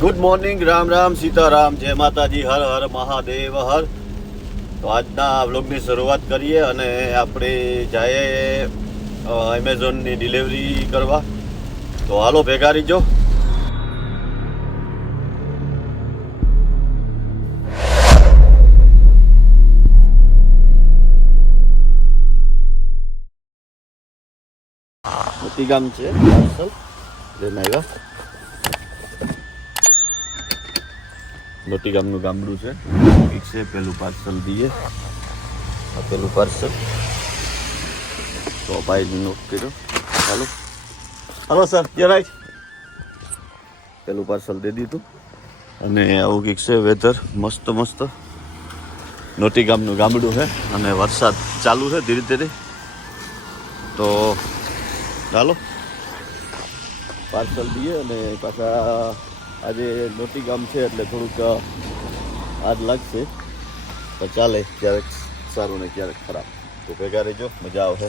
Good morning, Ram Ram, Sitaram, જય માતાજી, હર હર મહાદેવ હર. તો આજના વ્લોગની શરૂઆત કરીએ અને આપણે જઈએ એમેઝોનની ડિલિવરી કરવા. તો હાલો ભેગા રહીજો. મોતી ગામ છે પાર્સલ લઈને આવ્યા. મોતી ગામનું ગામડું છે. ઠીક છે, પેલું પાર્સલ દઈએ. આ પેલું પાર્સલ તો ભાઈ નોટ કર્યો. હાલો હાલો સર, જરાય પેલું પાર્સલ દે દીધું. અને આવું કંઈક છે વેધર, મસ્ત મસ્ત. નોટી ગામનું ગામડું છે અને વરસાદ ચાલુ છે ધીરે ધીરે. તો ચાલો પાર્સલ દઈએ. અને પાછા આજે નોટી ગામ છે એટલે થોડુંક આજ લાગશે, તો ચાલે. ક્યારેક સારું ને ક્યારેક ખરાબ. તો ભેગા રહેજો, મજા આવશે.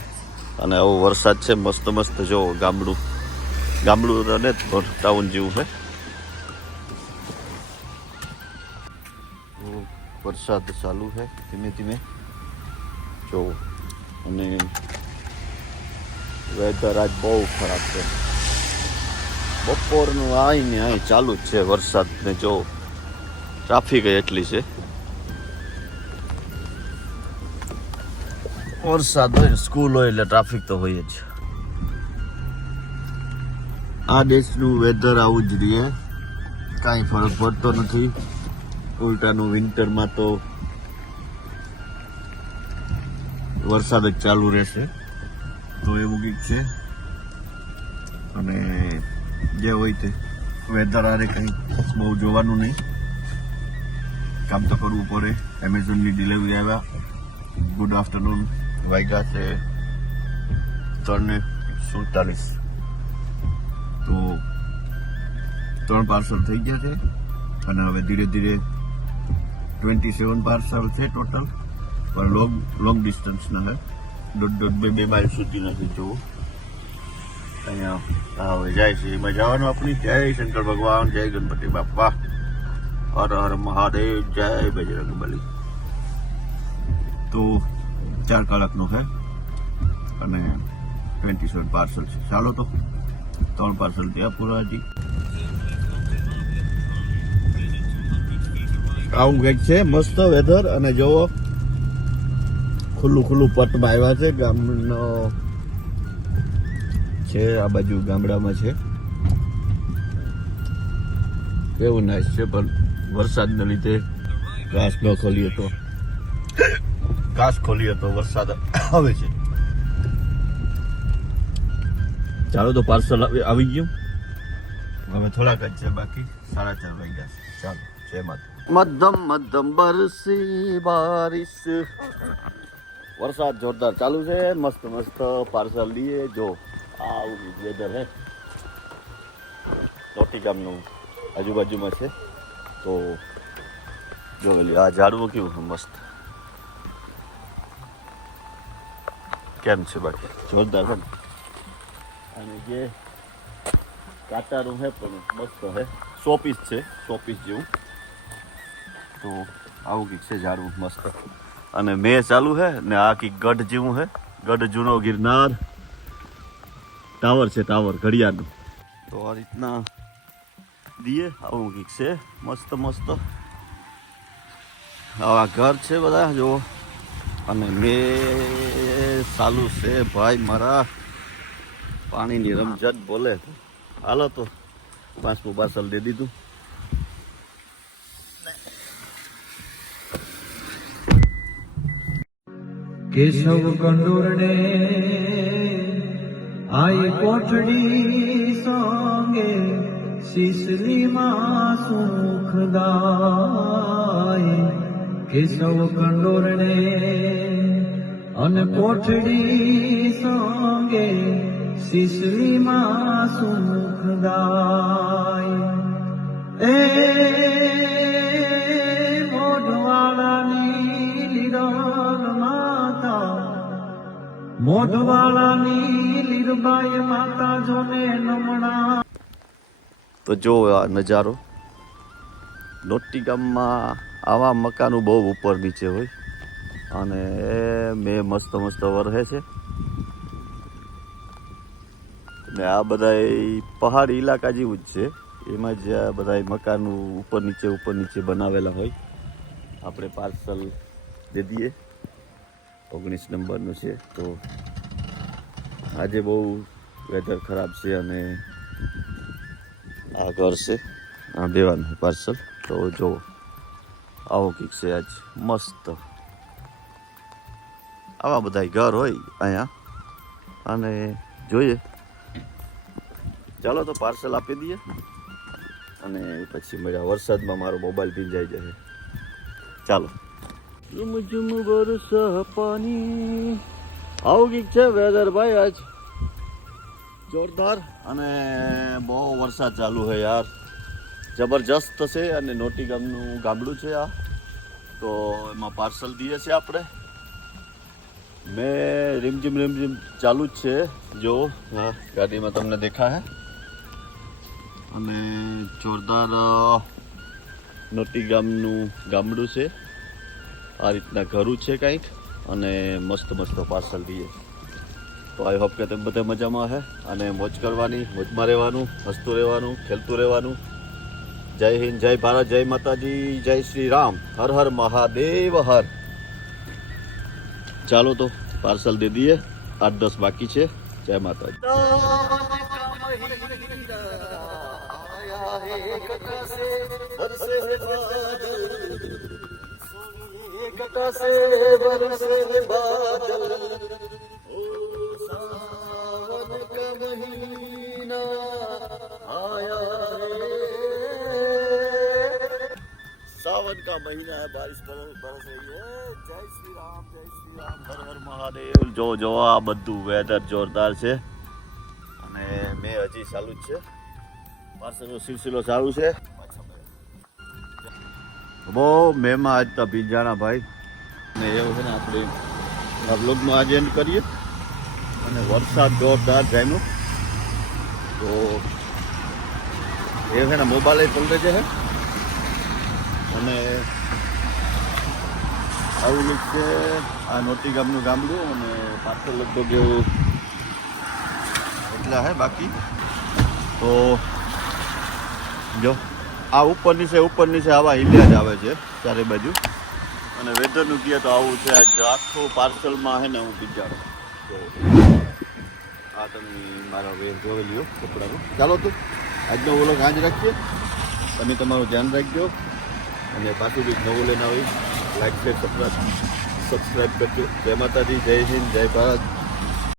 અને આવો વરસાદ છે મસ્ત મસ્ત. જો ગામડું ને ટાઉન જેવું છે. વરસાદ ચાલુ છે ધીમે ધીમે જો. અને વેધર આજ બહુ ખરાબ છે. બપોરનું અહીં ચાલુ જ છે વરસાદ ને જો ટ્રાફિક એટલી છે. વરસાદ હોય, સ્કૂલ હોય એટલે ટ્રાફિક તો હોય જ. આ દેશનું વેધર આવું જ રહે, કાંઈ ફરક પડતો નથી. ઉલટાનું વિન્ટરમાં તો વરસાદ જ ચાલુ રહેશે. તો એવું કંઈક છે. અને જે હોય તે વેધર આરે કંઈ બહુ જોવાનું નહીં, કામ તો કરવું પડે. એમેઝોનની ડિલિવરી આવ્યા. ગુડ આફ્ટરનૂન, વાગ્યા છે 3:47. તો 3 પાર્સલ થઈ ગયા છે. અને હવે ધીરે ધીરે 27 પાર્સલ છે ટોટલ. પણ લોંગ ડિસ્ટન્સના છે. 1.5-2 માઇલ સુધીના છે. જોવો અહીંયા હવે જાય છે. એમાં જવાનું આપણી. જય શંકર ભગવાન, જય ગણપતિ બાપા, હર હર મહાદેવ, જય બજરંગબલી. તો 4 કલાકનો છે અને 27 પાર્સલ છે. ચાલો તો 3 પાર્સલ ત્યાં પૂરા હજી. આવું કંઈક છે મસ્ત વેધર. અને જોવો ખુલ્લું પટમાં આવ્યા છે. ગામનો છે આ બાજુ, ગામડામાં છે. કેવું નાઈસ છે. પણ વરસાદને લીધે ઘાસ ખોલીએ તો વરસાદ આવે છે. ચાલો તો પાર્સલ આવી ગયું. હવે થોડાક જ છે બાકી. 4:30 વાગ્યા છે. ચાલો, જય માતા. મધમ બરસી બારિશ. વરસાદ જોરદાર ચાલુ છે. મસ્ત પાર્સલ લીએ. જો આવું વેધર હે. નોટી ગામનું આજુબાજુમાં છે. તો જો આ ઝાડવું કેવું મસ્ત. કેમ છે બાકી? જોરદાર છે. અને જે કાંટાનું છે પણ મસ્ત છે. 100 પીસ છે, 100 પીસ જેવું. તો આવું કંઈક છે ઝાડવું મસ્ત. અને મેં ચાલુ છે ને આ કંઈક ગઢ જેવું છે. ગઢ જૂનો ગિરનાર ટાવર છે, ટાવર ઘડિયાળનું. તો આ રીતના દીએ. આવું કંઈક છે મસ્ત આવા ઘર છે બધા જો. અને મેં ચાલુ છે ભાઈ મારા. પાણીની રમઝટ બોલે. હાલો તો 5મું પાર્સલ દે દીધું. કેશવ કંડોરણે આઈ કોઠડી સોંગે શીશલીમાં સુખદાય. કેશવ કંડોરણે અને કોઠડી સોંગે શીશલીમાં સુખદાય. એ મોઢવાળાની લીડોલ માતા, મોઢવાળાની લીરબાઈ માતા જોને નમણા. તો જો આ નજારો નોટી ગામમાં આવા મકાનો બહુ ઉપર નીચે હોય અને મેં મસ્ત મસ્ત વરહે છે ને આ બધા પહાડી ઇલાકા જેવું જ છે. એમાં જ આ બધા મકાનો ઉપર નીચે બનાવેલા હોય. આપણે પાર્સલ દે દઈએ. 19 નંબરનું છે. તો આજે બહુ વેધર ખરાબ છે અને આ ઘર છે, આ દેવાનું પાર્સલ. તો જો આવો કંઈક છે આજ મસ્ત. આવા બધા ઘર હોય અહીંયા અને જોઈએ. ચાલો તો પાર્સલ આપી દઈએ અને પછી મળ્યા. વરસાદમાં મારો મોબાઈલ ભીંજાઈ જશે. ચાલો. ઝુમ વરસા પાણી. આવું કંઈક છે વેધર ભાઈ આજ જોરદાર અને બહુ વરસાદ ચાલુ છે યાર, જબરજસ્ત છે. અને નોટી ગામનું ગામડું છે આ. તો એમાં પાર્સલ દઈએ છીએ આપણે. મેં રીમઝીમ ચાલુ જ છે. જો હા ગાડીમાં તમને દેખાય અને જોરદાર નોટી ગામનું ગામડું છે. આ રીતના ઘરું છે કંઈક અને મસ્ત પાર્સલ દઈએ. તો આઈ હોપ કે તમે બધા મજામાં હે અને મોજ કરવાની, મોજમાં રહેવાનું, હસતું રહેવાનું, ખેલતું રહેવાનું. જય હિન્દ, જય ભારત, જય માતાજી, જય શ્રી રામ, હર હર મહાદેવ હર. ચાલો તો પાર્સલ દે દઈએ. 8-10 બાકી છે. જય માતાજી. सावन का महीना है, बारिश बरस रही है. जय श्री राम, हर हर મહાદેવ. જો આ બધું વેધર જોરદાર છે અને મેં હજી ચાલુ જ છે. પાર્સલનો સિલસિલો ચાલુ છે. બહુ મેમાં આજ તો ભીંજાણા ભાઈ ને એવું છે ને. આપણે આ બ્લોગમાં આજે એન્ડ કરીએ અને વરસાદ જોરદાર જામ્યો. તો એ છે ને મોબાઈલ પલટે છે અને આવું લીક છે આ નોટી ગામનું ગામડું. અને પાછળ લગભગ એવું એટલા હે બાકી. તો જો આ ઉપર નીચે આવા હિલ્યા જ આવે છે ચારે બાજુ. અને વેધરનું કહે તો આવું છે. આજ આખું પાર્સલમાં છે ને હું ભીંજાડું. તો આ તમે મારા વેર જોઈ લ્યો કપડાનું. ચાલો તો આજનો વ્લોગ આજ રાખીએ. તમે તમારું ધ્યાન રાખજો અને પાછું કંઈક નવું લઈને આવી. લાઈક શેર સબસ્ક્રાઈબ કરજો. જય માતાજી, જય હિન્દ, જય ભારત.